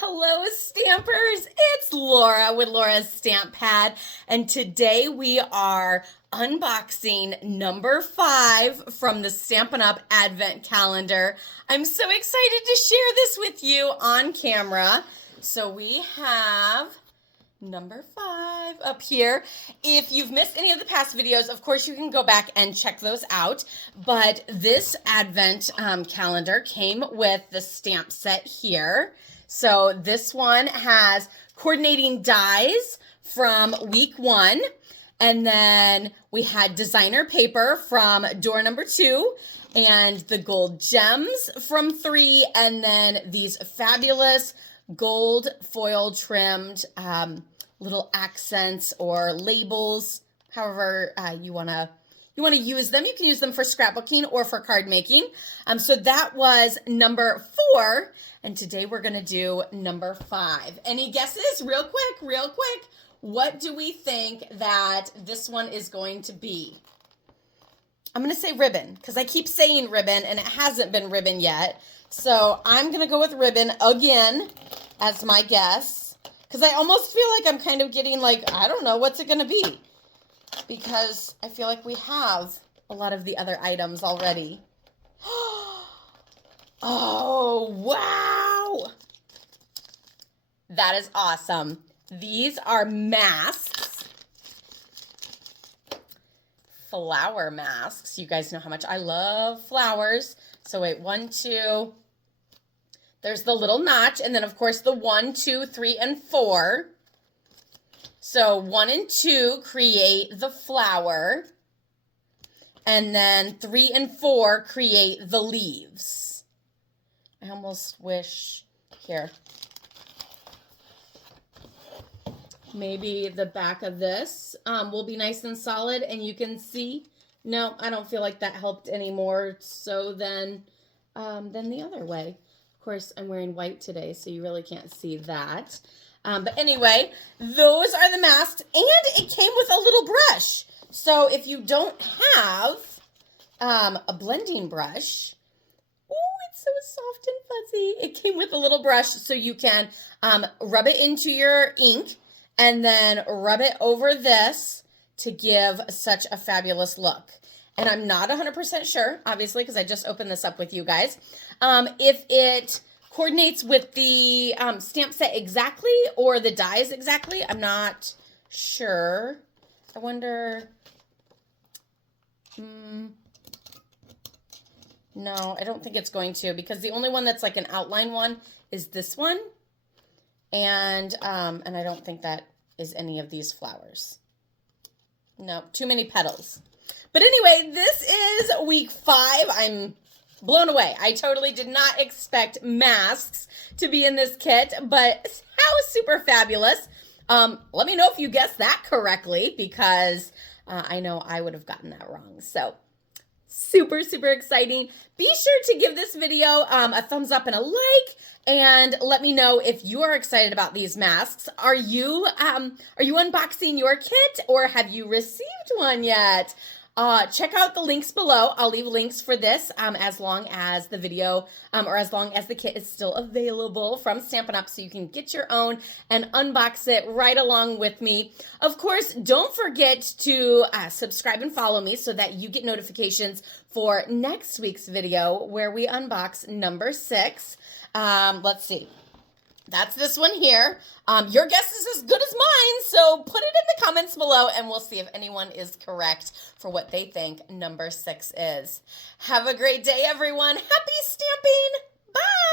Hello, Stampers! It's Laura with LaurasStampPad, and today we are unboxing number 5 from the Stampin' Up! Advent Calendar. I'm so excited to share this with you on camera. So we have number 5 up here. If you've missed any of the past videos, of course you can go back and check those out. But this Advent calendar came with the stamp set here. So this one has coordinating dies from week 1. And then we had designer paper from door number 2. And the gold gems from 3. And then these fabulous gold foil trimmed little accents or labels, however you want to use them. You can use them for scrapbooking or for card making. So that was number 4, and today we're going to do number 5. Any guesses? Real quick. What do we think that this one is going to be? I'm going to say ribbon because I keep saying ribbon and it hasn't been ribbon yet. So I'm going to go with ribbon again as my guess because I almost feel like I'm kind of getting like, I don't know, what's it going to be? Because I feel like we have a lot of the other items already. Oh, wow. That is awesome. These are masks. Flower masks. You guys know how much I love flowers. So wait, 1, 2. There's the little notch. And then, of course, the 1, 2, 3, and 4. So 1 and 2 create the flower. And then 3 and 4 create the leaves. I almost wish, here, maybe the back of this will be nice and solid and you can see. No, I don't feel like that helped any more so than the other way. Of course, I'm wearing white today, so you really can't see that. But anyway, those are the masks, and it came with a little brush. So if you don't have a blending brush, oh, it's so soft and fuzzy. It came with a little brush so you can rub it into your ink and then rub it over this to give such a fabulous look. And I'm not 100% sure, obviously, because I just opened this up with you guys, if it coordinates with the stamp set exactly or the dies exactly. I'm not sure. I wonder. No, I don't think it's going to, because the only one that's like an outline one is this one. And I don't think that is any of these flowers. No, too many petals. But anyway, this is week 5. I'm blown away. I totally did not expect masks to be in this kit, but how super fabulous. Let me know if you guessed that correctly, because I know I would have gotten that wrong. So super exciting. Be sure to give this video a thumbs up and a like, and let me know if you are excited about these masks. Are you unboxing your kit, or have you received one yet? Check out the links below. I'll leave links for this as long as the video or as long as the kit is still available from Stampin' Up! So you can get your own and unbox it right along with me. Of course, don't forget to subscribe and follow me so that you get notifications for next week's video where we unbox number 6. Let's see. That's this one here. Your guess is as good as mine, so put it in the comments below and we'll see if anyone is correct for what they think number 6 is. Have a great day, everyone. Happy stamping. Bye.